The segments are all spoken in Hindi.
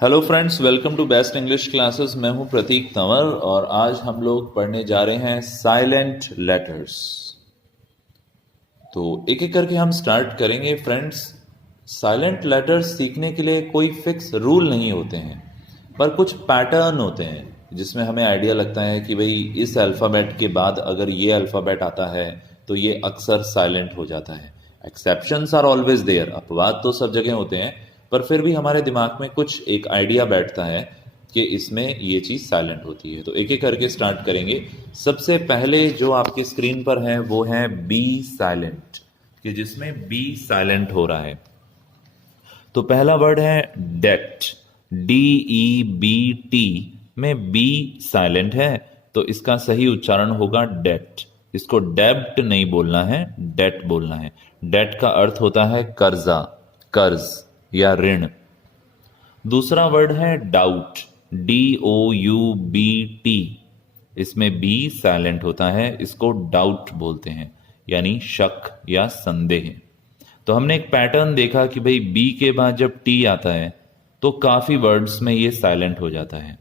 Hello friends, welcome to best English classes. मैं हूं प्रतीक तंवर और आज हम लोग पढ़ने जा रहे हैं साइलेंट लेटर्स। तो एक एक करके हम स्टार्ट करेंगे फ्रेंड्स। साइलेंट लेटर्स सीखने के लिए कोई फिक्स रूल नहीं होते हैं, पर कुछ पैटर्न होते हैं जिसमें हमें आइडिया लगता है कि भाई इस अल्फ़ाबेट के बाद अगर ये अल्फ़ाबेट आता है तो ये अक्सर साइलेंट हो जाता है। एक्सेप्शंस आर ऑलवेज देयर, अपवाद तो सब जगह होते हैं, पर फिर भी हमारे दिमाग में कुछ एक आइडिया बैठता है कि इसमें ये चीज़ साइलेंट होती है। तो एक एक करके स्टार्ट करेंगे। सबसे पहले जो आपकी स्क्रीन पर है वो है बी साइलेंट, कि जिसमें बी साइलेंट हो रहा है। तो पहला वर्ड है डेट, DEBT में बी साइलेंट है, तो इसका सही उच्चारण होगा डेट। इसको डेब्ट नहीं बोलना है, डेट बोलना है। डेट का अर्थ होता है कर्जा, कर्ज या ऋण। दूसरा वर्ड है डाउट, DOUBT। इसमें बी साइलेंट होता है, इसको डाउट बोलते हैं, यानी शक या संदेह। तो हमने एक पैटर्न देखा कि भाई बी के बाद जब टी आता है तो काफी वर्ड्स में ये साइलेंट हो जाता है।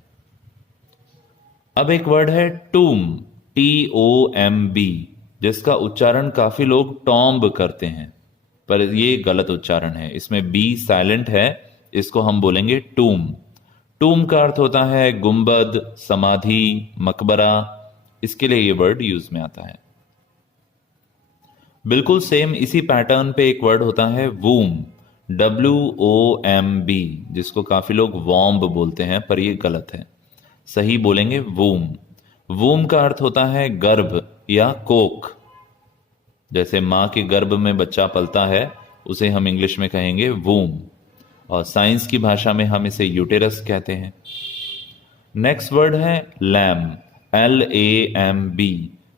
अब एक वर्ड है टूम, TOMB, जिसका उच्चारण काफी लोग टॉम्ब करते हैं, पर ये गलत उच्चारण है। इसमें बी साइलेंट है, इसको हम बोलेंगे टूम। टूम का अर्थ होता है गुंबद, समाधि, मकबरा। इसके लिए ये वर्ड यूज में आता है। बिल्कुल सेम इसी पैटर्न पे एक वर्ड होता है वूम, WOMB, जिसको काफी लोग वॉम्ब बोलते हैं, पर ये गलत है। सही बोलेंगे वूम। वूम का अर्थ होता है गर्भ या कोख। जैसे मां के गर्भ में बच्चा पलता है, उसे हम इंग्लिश में कहेंगे वूम, और साइंस की भाषा में हम इसे यूटेरस कहते हैं। नेक्स्ट वर्ड है लैम, LAMB,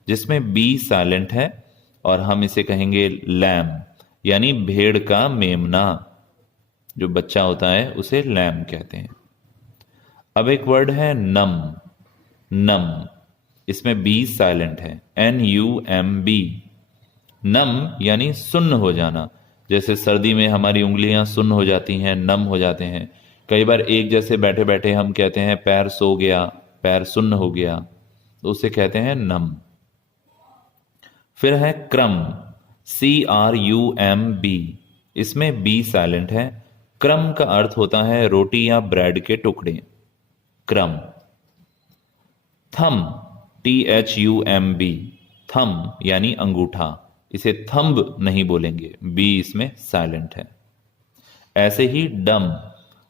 जिसमें बी साइलेंट है और हम इसे कहेंगे लैम, यानी भेड़ का मेमना। जो बच्चा होता है उसे लैम कहते हैं। अब एक वर्ड है नम, नम, इसमें बी साइलेंट है, NUMB। नम यानी सुन्न हो जाना। जैसे सर्दी में हमारी उंगलियां सुन्न हो जाती हैं, नम हो जाते हैं। कई बार एक जैसे बैठे बैठे हम कहते हैं पैर सो गया, पैर सुन्न हो गया, तो उसे कहते हैं नम। फिर है क्रम, CRUMB, इसमें बी साइलेंट है। क्रम का अर्थ होता है रोटी या ब्रेड के टुकड़े, क्रम। थम, THUMB, थम यानी अंगूठा, इसे थंब नहीं बोलेंगे, बी इसमें साइलेंट है। ऐसे ही डम,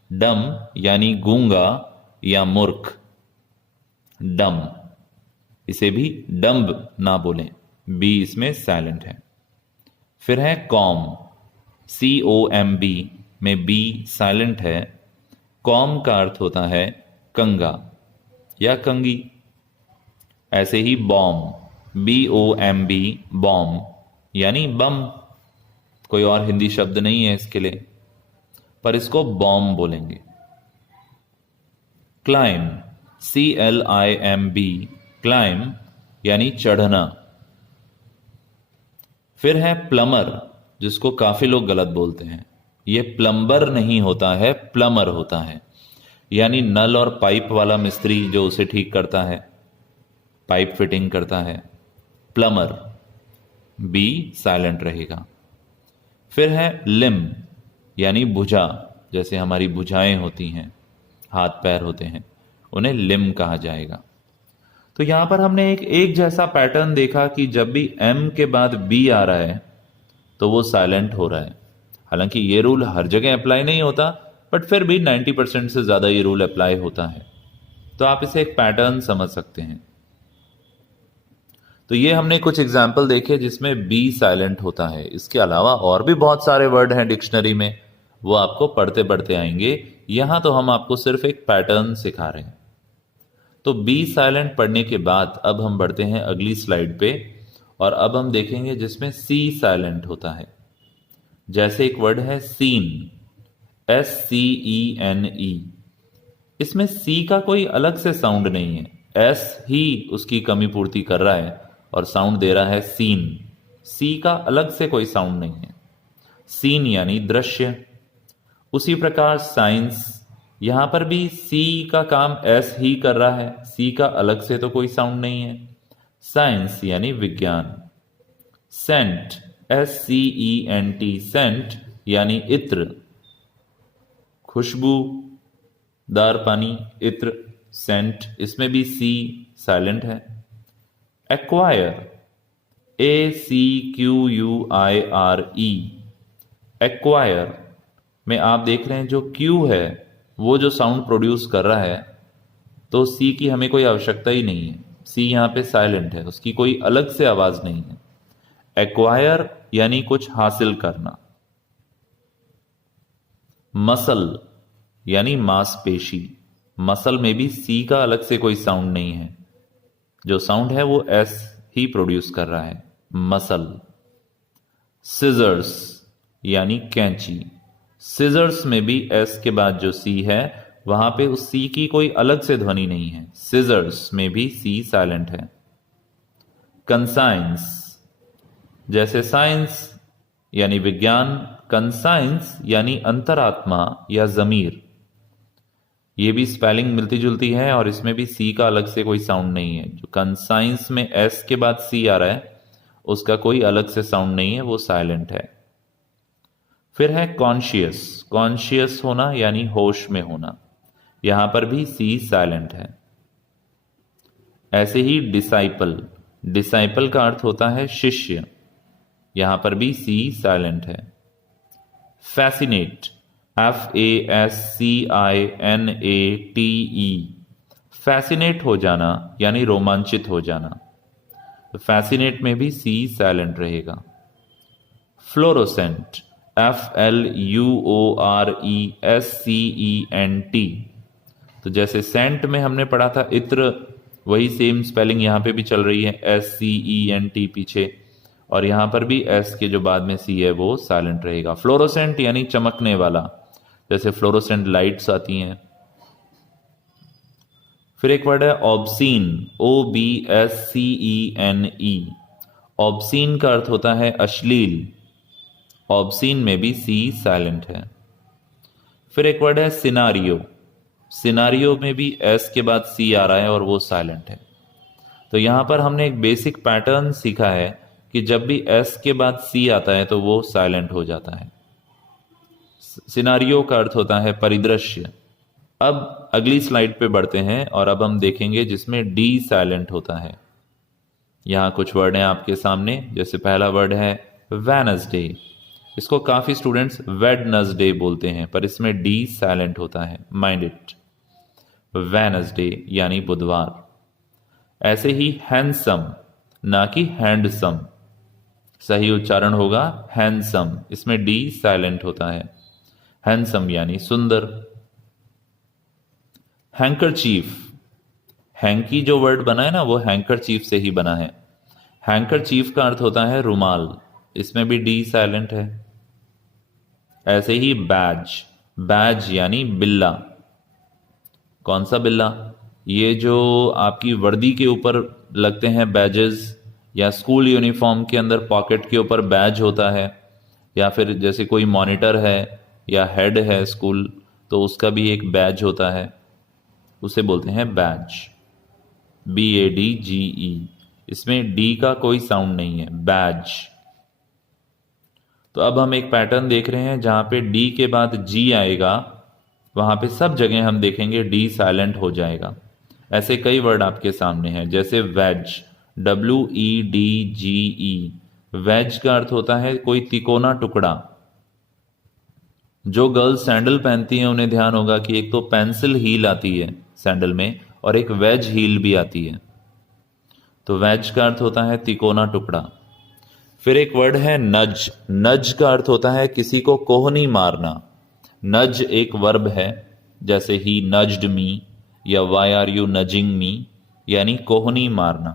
डम यानी गूंगा या मूर्ख, डम, इसे भी डम्ब ना बोलें, बी इसमें साइलेंट है। फिर है कॉम, COMB, में बी साइलेंट है। कॉम का अर्थ होता है कंगा या कंगी। ऐसे ही बॉम्ब, BOMB, बॉम्ब यानी बम। कोई और हिंदी शब्द नहीं है इसके लिए, पर इसको बॉम्ब बोलेंगे। क्लाइम, CLIMB, क्लाइम यानी चढ़ना। फिर है प्लमर, जिसको काफी लोग गलत बोलते हैं। यह प्लम्बर नहीं होता है, प्लमर होता है, यानी नल और पाइप वाला मिस्त्री जो उसे ठीक करता है, पाइप फिटिंग करता है, प्लमर। बी साइलेंट रहेगा। फिर है लिम, यानी भुजा। जैसे हमारी भुजाएं होती हैं, हाथ पैर होते हैं, उन्हें लिम कहा जाएगा। तो यहां पर हमने एक जैसा पैटर्न देखा कि जब भी एम के बाद बी आ रहा है तो वो साइलेंट हो रहा है। हालांकि ये रूल हर जगह अप्लाई नहीं होता, बट फिर भी 90% से ज्यादा ये रूल अप्लाई होता है। तो आप इसे एक पैटर्न समझ सकते हैं। तो ये हमने कुछ एग्जाम्पल देखे जिसमें बी साइलेंट होता है। इसके अलावा और भी बहुत सारे वर्ड हैं डिक्शनरी में, वो आपको पढ़ते पढ़ते आएंगे। यहां तो हम आपको सिर्फ एक पैटर्न सिखा रहे हैं। तो बी साइलेंट पढ़ने के बाद अब हम बढ़ते हैं अगली स्लाइड पे, और अब हम देखेंगे जिसमें सी साइलेंट होता है। जैसे एक वर्ड है सीन, SCENE, इसमें सी का कोई अलग से साउंड नहीं है, एस ही उसकी कमी पूर्ति कर रहा है और साउंड दे रहा है सीन। सी का अलग से कोई साउंड नहीं है। सीन यानी दृश्य। उसी प्रकार साइंस, यहां पर भी सी का काम एस ही कर रहा है, सी का अलग से तो कोई साउंड नहीं है। साइंस यानी विज्ञान। सेंट, SCENT, सेंट यानी इत्र, खुशबूदार पानी, इत्र, सेंट, इसमें भी सी साइलेंट है। एक्वायर, ACQUIRE, एक्वायर में आप देख रहे हैं जो क्यू है वो जो साउंड प्रोड्यूस कर रहा है, तो सी की हमें कोई आवश्यकता ही नहीं है, सी यहां पे साइलेंट है, उसकी कोई अलग से आवाज नहीं है। एक्वायर यानी कुछ हासिल करना। मसल यानी मांसपेशी, मसल में भी सी का अलग से कोई साउंड नहीं है, जो साउंड है वो एस ही प्रोड्यूस कर रहा है, मसल। सिजर्स यानी कैंची, सिजर्स में भी एस के बाद जो सी है वहां पे उस सी की कोई अलग से ध्वनि नहीं है, सिजर्स में भी सी साइलेंट है। कंसाइंस, जैसे साइंस यानी विज्ञान, कंसाइंस यानी अंतरात्मा या जमीर, ये भी स्पेलिंग मिलती जुलती है और इसमें भी सी का अलग से कोई साउंड नहीं है। जो कंसाइंस में एस के बाद सी आ रहा है उसका कोई अलग से साउंड नहीं है, वो साइलेंट है। फिर है कॉन्शियस, कॉन्शियस होना यानी होश में होना, यहां पर भी सी साइलेंट है। ऐसे ही डिसाइपल, डिसाइपल का अर्थ होता है शिष्य, यहां पर भी सी साइलेंट है। फैसिनेट, FASCINATE, फैसिनेट हो जाना यानी रोमांचित हो जाना, तो फैसिनेट में भी सी साइलेंट रहेगा। फ्लोरोसेंट, FLUORESCENT, तो जैसे सेंट में हमने पढ़ा था इत्र, वही सेम स्पेलिंग यहां पे भी चल रही है, SCENT पीछे, और यहां पर भी एस के जो बाद में सी है वो साइलेंट रहेगा। फ्लोरोसेंट यानी चमकने वाला, जैसे फ्लोरोसेंट लाइट्स आती हैं। फिर एक वर्ड है ऑब्सीन, OBSCENE, ऑब्सीन का अर्थ होता है अश्लील, ऑब्सीन में भी सी साइलेंट है। फिर एक वर्ड है सिनारियो, सिनारियो में भी एस के बाद सी आ रहा है और वो साइलेंट है। तो यहां पर हमने एक बेसिक पैटर्न सीखा है कि जब भी एस के बाद सी आता है तो वो साइलेंट हो जाता है। सिनारियो का अर्थ होता है परिदृश्य। अब अगली स्लाइड पे बढ़ते हैं और अब हम देखेंगे जिसमें डी साइलेंट होता है। यहां कुछ वर्ड हैं आपके सामने, जैसे पहला वर्ड है वेनसडे, इसको काफी स्टूडेंट्स वेडनसडे बोलते हैं पर इसमें डी साइलेंट होता है, माइंड इट, वेनसडे यानी बुधवार। ऐसे ही हैंडसम, ना कि हैंडसम, सही उच्चारण होगा हैंडसम, इसमें डी साइलेंट होता है, हैंडसम यानी सुंदर। हैंकरचीफ, हैंकी जो वर्ड बना है ना वो हैंकरचीफ से ही बना है, हैंकरचीफ का अर्थ होता है रुमाल, इसमें भी डी साइलेंट है। ऐसे ही बैज, बैज यानी बिल्ला, कौन सा बिल्ला, ये जो आपकी वर्दी के ऊपर लगते हैं बैजेस, या स्कूल यूनिफॉर्म के अंदर पॉकेट के ऊपर बैज होता है, या फिर जैसे कोई मॉनिटर है या हेड है स्कूल तो उसका भी एक बैज होता है, उसे बोलते हैं बैज, BADGE, इसमें डी का कोई साउंड नहीं है, बैज। तो अब हम एक पैटर्न देख रहे हैं जहां पे डी के बाद जी आएगा, वहां पे सब जगह हम देखेंगे डी साइलेंट हो जाएगा। ऐसे कई वर्ड आपके सामने हैं, जैसे वेज, WEDGE, वेज का अर्थ होता है कोई तिकोना टुकड़ा। जो गर्ल्स सैंडल पहनती हैं उन्हें ध्यान होगा कि एक तो पेंसिल हील आती है सैंडल में और एक वेज हील भी आती है, तो वेज का अर्थ होता है तिकोना टुकड़ा। फिर एक वर्ड है नज, नज का अर्थ होता है किसी को कोहनी मारना, नज एक वर्ब है, जैसे ही नज्ड मी या वाई आर यू नजिंग मी, यानी कोहनी मारना।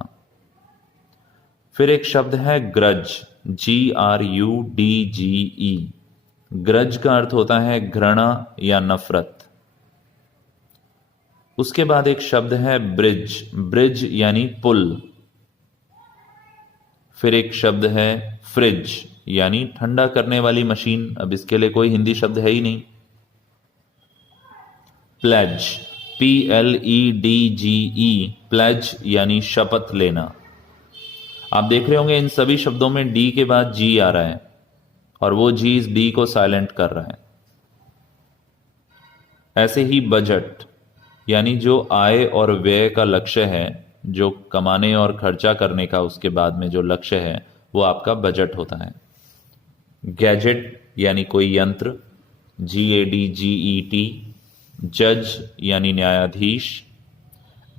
फिर एक शब्द है ग्रज, GRUDGE, ग्रज का अर्थ होता है घृणा या नफरत। उसके बाद एक शब्द है ब्रिज, ब्रिज यानी पुल। फिर एक शब्द है फ्रिज, यानी ठंडा करने वाली मशीन, अब इसके लिए कोई हिंदी शब्द है ही नहीं। प्लेज, PLEDGE, प्लेज यानी शपथ लेना। आप देख रहे होंगे इन सभी शब्दों में डी के बाद जी आ रहा है और वो जी इस डी को साइलेंट कर रहा है। ऐसे ही बजट यानी जो आय और व्यय का लक्ष्य है, जो कमाने और खर्चा करने का उसके बाद में जो लक्ष्य है, वो आपका बजट होता है। गैजेट यानी कोई यंत्र, GADGET, जज यानी न्यायाधीश,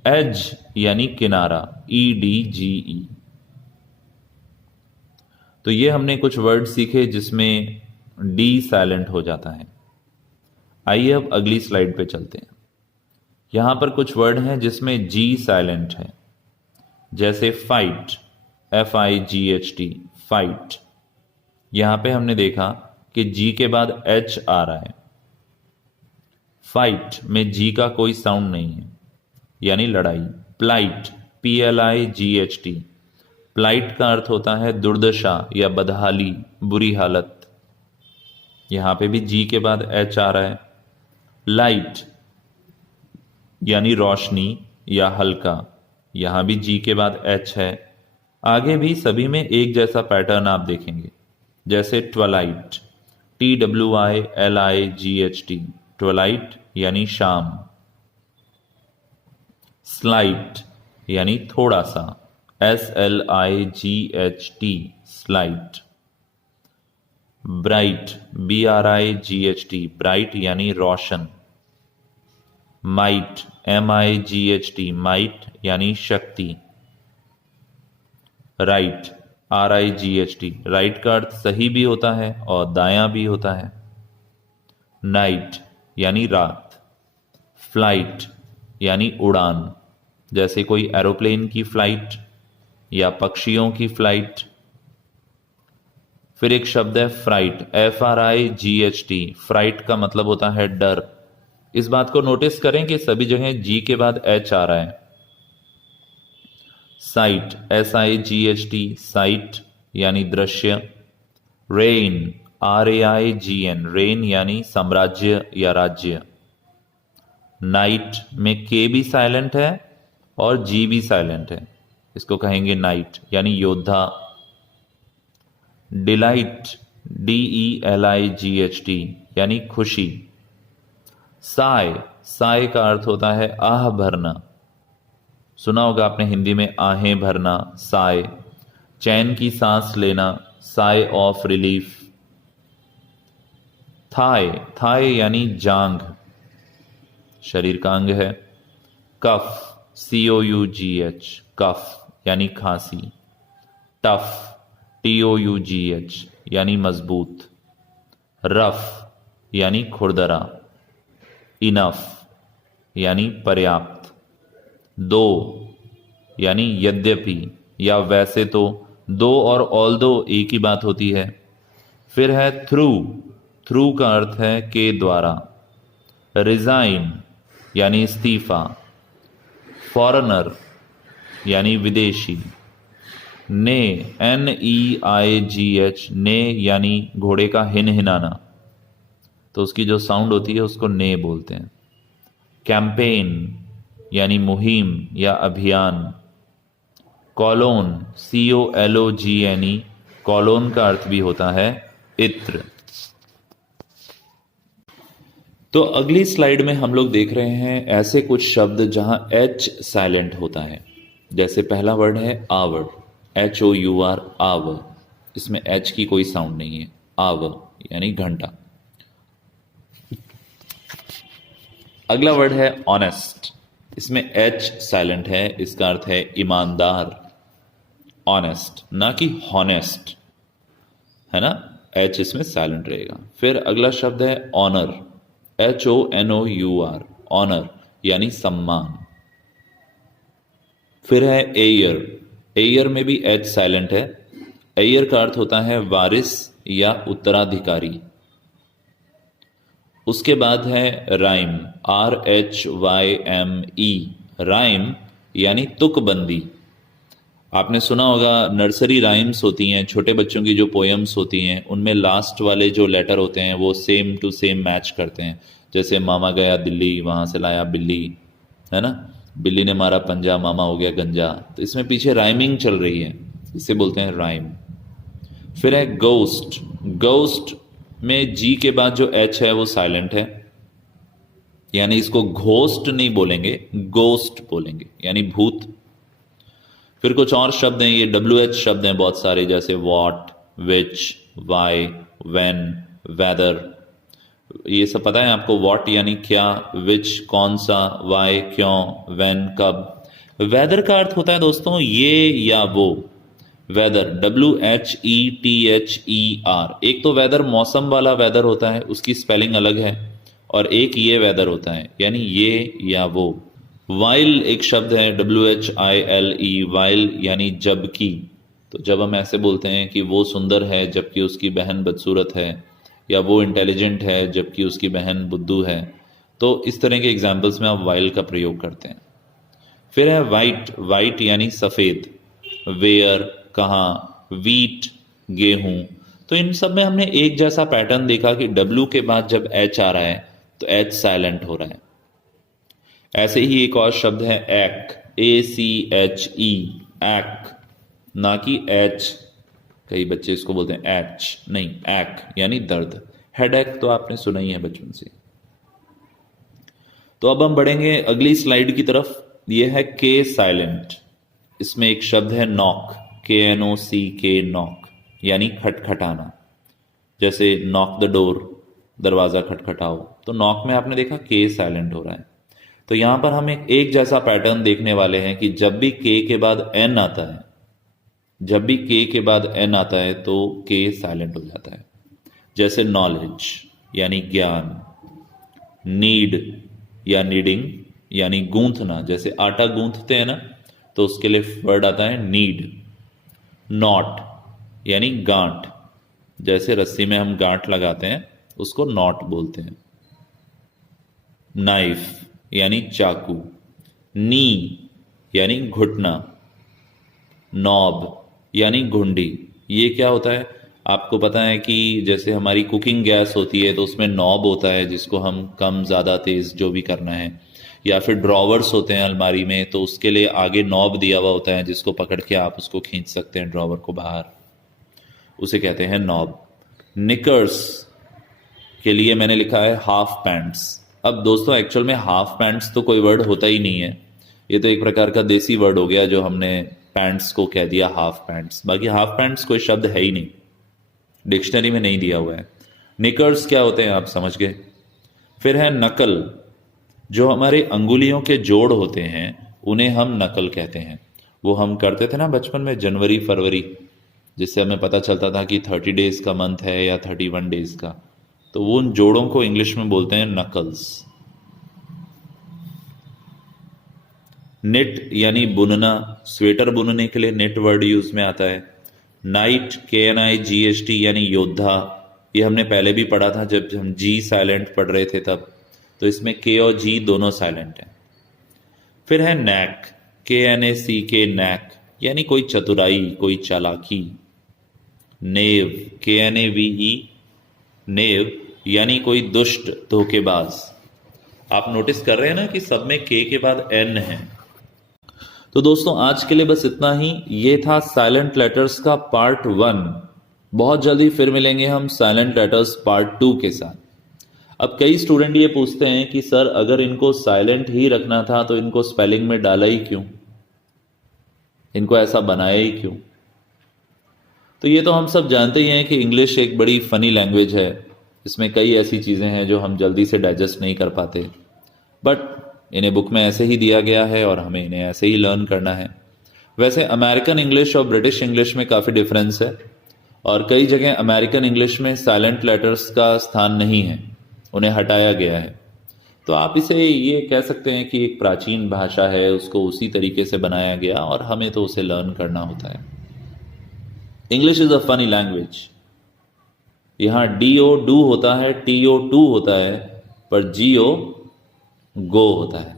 एज यानी किनारा, EDGE। तो ये हमने कुछ वर्ड सीखे जिसमें डी साइलेंट हो जाता है। आइए अब अगली स्लाइड पे चलते हैं। यहां पर कुछ वर्ड हैं जिसमें जी साइलेंट है, जैसे फाइट, FIGHT, फाइट। यहां पे हमने देखा कि जी के बाद एच आ रहा है। फाइट में जी का कोई साउंड नहीं है, यानी लड़ाई। प्लाइट, PLIGHT, प्लाइट का अर्थ होता है दुर्दशा या बदहाली, बुरी हालत। यहां पे भी जी के बाद एच आ रहा है। लाइट यानी रोशनी या हल्का, यहां भी जी के बाद एच है। आगे भी सभी में एक जैसा पैटर्न आप देखेंगे, जैसे ट्वेलाइट, TWILIGHT, ट्वेलाइट यानी शाम। स्लाइट यानी थोड़ा सा, SLIGHT, slight. Bright, BRIGHT, bright यानी रोशन। माइट, MIGHT, माइट यानी शक्ति। राइट, RIGHT, राइट का अर्थ सही भी होता है और दायां भी होता है। नाइट यानी रात। फ्लाइट यानी उड़ान, जैसे कोई एरोप्लेन की फ्लाइट या पक्षियों की फ्लाइट। फिर एक शब्द है फ्राइट, FRIGHT, फ्राइट का मतलब होता है डर। इस बात को नोटिस करें कि सभी जगह जी के बाद एच आ रहा है। साइट, SIGHT, साइट यानी दृश्य। रेन, RAIGN, रेन यानी साम्राज्य या राज्य। नाइट में के भी साइलेंट है और जी भी साइलेंट है, इसको कहेंगे नाइट यानी योद्धा। डिलाइट, DELIGHT, यानी खुशी। साय, साय का अर्थ होता है आह भरना, सुना होगा आपने हिंदी में आहें भरना, साय। चैन की सांस लेना, साय ऑफ रिलीफ। थाय, थाय यानी जांघ, शरीर का अंग है। कफ, COUGH, कफ यानी खांसी। टफ, TOUGH, यानी मजबूत। रफ यानी खुरदरा। इनफ यानी पर्याप्त। दो यानी यद्यपि या वैसे तो, दो और ऑल्दो एक ही बात होती है। फिर है थ्रू, थ्रू का अर्थ है के द्वारा। रिजाइन यानी इस्तीफा। फॉरेनर यानी विदेशी। ने, NEIGH, ने यानी घोड़े का हिनहिनाना, तो उसकी जो साउंड होती है उसको ने बोलते हैं। कैंपेन यानी मुहिम या अभियान। कॉलोन, COLOGNE, कॉलोन का अर्थ भी होता है इत्र। तो अगली स्लाइड में हम लोग देख रहे हैं ऐसे कुछ शब्द जहां एच साइलेंट होता है। जैसे पहला वर्ड है आवर, HOUR, आवर, इसमें एच की कोई साउंड नहीं है। आवर यानी घंटा। अगला वर्ड है ऑनेस्ट, इसमें एच साइलेंट है, इसका अर्थ है ईमानदार। ऑनेस्ट, ना कि हॉनेस्ट, है ना, एच इसमें साइलेंट रहेगा। फिर अगला शब्द है ऑनर, HONOUR, ऑनर यानी सम्मान। फिर है एयर, एयर में भी एच साइलेंट है। एयर का अर्थ होता है वारिस या उत्तराधिकारी। उसके बाद है राइम, RHYME, राइम यानी तुकबंदी। आपने सुना होगा नर्सरी राइम्स होती हैं, छोटे बच्चों की जो पोएम्स होती हैं, उनमें लास्ट वाले जो लेटर होते हैं वो सेम टू सेम मैच करते हैं। जैसे मामा गया दिल्ली, वहां से लाया बिल्ली, है ना, बिल्ली ने मारा पंजा, मामा हो गया गंजा। तो इसमें पीछे राइमिंग चल रही है, इसे बोलते हैं राइम। फिर है गोस्ट। गोस्ट में जी के बाद जो एच है वो साइलेंट है, यानी इसको घोस्ट नहीं बोलेंगे, गोस्ट बोलेंगे, यानी भूत। फिर कुछ और शब्द हैं, ये WH शब्द हैं बहुत सारे, जैसे what, which, why, when, whether. ये सब पता है आपको? वॉट यानी क्या, विच कौन सा, वाई क्यों, वेन कब। वेदर का अर्थ होता है दोस्तों ये या वो। Whether, WHETHER। एक तो वेदर मौसम वाला वेदर होता है, उसकी स्पेलिंग अलग है, और एक ये वेदर होता है, यानी ये या वो। वाइल एक शब्द है, WHILE, वाइल यानी जबकि। तो जब हम ऐसे बोलते हैं कि वो सुंदर है जबकि उसकी बहन बदसूरत है, या वो इंटेलिजेंट है जबकि उसकी बहन बुद्धू है, तो इस तरह के एग्जाम्पल्स में आप वाइल का प्रयोग करते हैं। फिर है वाइट। वाइट यानी सफ़ेद। वेयर कहाँ, वीट गेहूं। तो इन सब में हमने एक जैसा पैटर्न देखा कि W के बाद जब H आ रहा है तो H साइलेंट हो रहा है। ऐसे ही एक और शब्द है एक, ACHE, एक, ना कि H। कई बच्चे इसको बोलते हैं H, नहीं, एक यानी दर्द। हेडेक तो आपने सुना ही है बचपन से। तो अब हम बढ़ेंगे अगली स्लाइड की तरफ। यह है के साइलेंट। इसमें एक शब्द है नॉक, KNOCK, नॉक यानी खटखटाना। जैसे नॉक द डोर, दरवाजा खटखटाओ। तो नॉक में आपने देखा के साइलेंट हो रहा है। तो यहां पर हम एक जैसा पैटर्न देखने वाले हैं कि जब भी के के बाद एन आता है, जब भी के के बाद एन आता है तो के साइलेंट हो जाता है। जैसे नॉलेज यानी ज्ञान, नीड या नीडिंग यानी गूंथना, जैसे आटा गूंथते हैं ना, तो उसके लिए वर्ड आता है नीड। नॉट यानी गांठ, जैसे रस्सी में हम गांठ लगाते हैं उसको नॉट बोलते हैं। नाइफ यानी चाकू। नी यानी घुटना। नॉब यानी घुंडी। ये क्या होता है आपको पता है कि जैसे हमारी कुकिंग गैस होती है तो उसमें नॉब होता है जिसको हम कम ज़्यादा तेज़ जो भी करना है, या फिर ड्रॉवर्स होते हैं अलमारी में तो उसके लिए आगे नॉब दिया हुआ होता है जिसको पकड़ के आप उसको खींच सकते हैं ड्रॉवर को बाहर, उसे कहते हैं नॉब। निकर्स के लिए मैंने लिखा है हाफ पैंट्स। अब दोस्तों एक्चुअल में हाफ पैंट्स तो कोई वर्ड होता ही नहीं है, ये तो एक प्रकार का देसी वर्ड हो गया जो हमने पैंट्स को कह दिया हाफ पैंट्स। बाकी हाफ पैंट्स कोई शब्द है ही नहीं, डिक्शनरी में नहीं दिया हुआ है। निकर्स क्या होते हैं आप समझ गए। फिर है नकल। जो हमारे अंगुलियों के जोड़ होते हैं उन्हें हम नकल कहते हैं। वो हम करते थे ना बचपन में जनवरी फरवरी, जिससे हमें पता चलता था कि 30 डेज का मंथ है या 31 डेज का, तो वो उन जोड़ों को इंग्लिश में बोलते हैं नकल्स। निट यानी बुनना, स्वेटर बुनने के लिए निट वर्ड यूज में आता है। नाइट KNIGHT यानी योद्धा, ये हमने पहले भी पढ़ा था जब हम जी साइलेंट पढ़ रहे थे तब, तो इसमें के और जी दोनों साइलेंट हैं। फिर है नैक, KNACK, नैक यानी कोई चतुराई, कोई चालाकी। नेव, KNAVE, नेव यानी कोई दुष्ट धोखेबाज। आप नोटिस कर रहे हैं ना कि सब में के बाद एन है। तो दोस्तों आज के लिए बस इतना ही। ये था साइलेंट लेटर्स का पार्ट 1। बहुत जल्दी फिर मिलेंगे हम साइलेंट लेटर्स पार्ट 2 के साथ। अब कई स्टूडेंट ये पूछते हैं कि सर अगर इनको साइलेंट ही रखना था तो इनको स्पेलिंग में डाला ही क्यों, इनको ऐसा बनाया ही क्यों। तो ये तो हम सब जानते ही हैं कि इंग्लिश एक बड़ी फनी लैंग्वेज है, इसमें कई ऐसी चीज़ें हैं जो हम जल्दी से डाइजेस्ट नहीं कर पाते, बट इन्हें बुक में ऐसे ही दिया गया है और हमें इन्हें ऐसे ही लर्न करना है। वैसे अमेरिकन इंग्लिश और ब्रिटिश इंग्लिश में काफ़ी डिफरेंस है, और कई जगह अमेरिकन इंग्लिश में साइलेंट लेटर्स का स्थान नहीं है, उन्हें हटाया गया है। तो आप इसे ये कह सकते हैं कि एक प्राचीन भाषा है, उसको उसी तरीके से बनाया गया और हमें तो उसे लर्न करना होता है। English is a funny language. यहां DO डू होता है, TO टू होता है, पर GO गो होता है।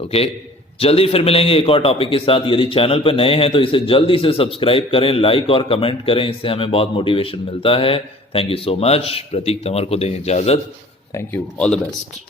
ओके, जल्दी फिर मिलेंगे एक और टॉपिक के साथ। यदि चैनल पर नए हैं तो इसे जल्दी से सब्सक्राइब करें, लाइक और कमेंट करें, इससे हमें बहुत मोटिवेशन मिलता है। Thank you so much. Prateek Tanwar को दें इजाजत। Thank you, all the best.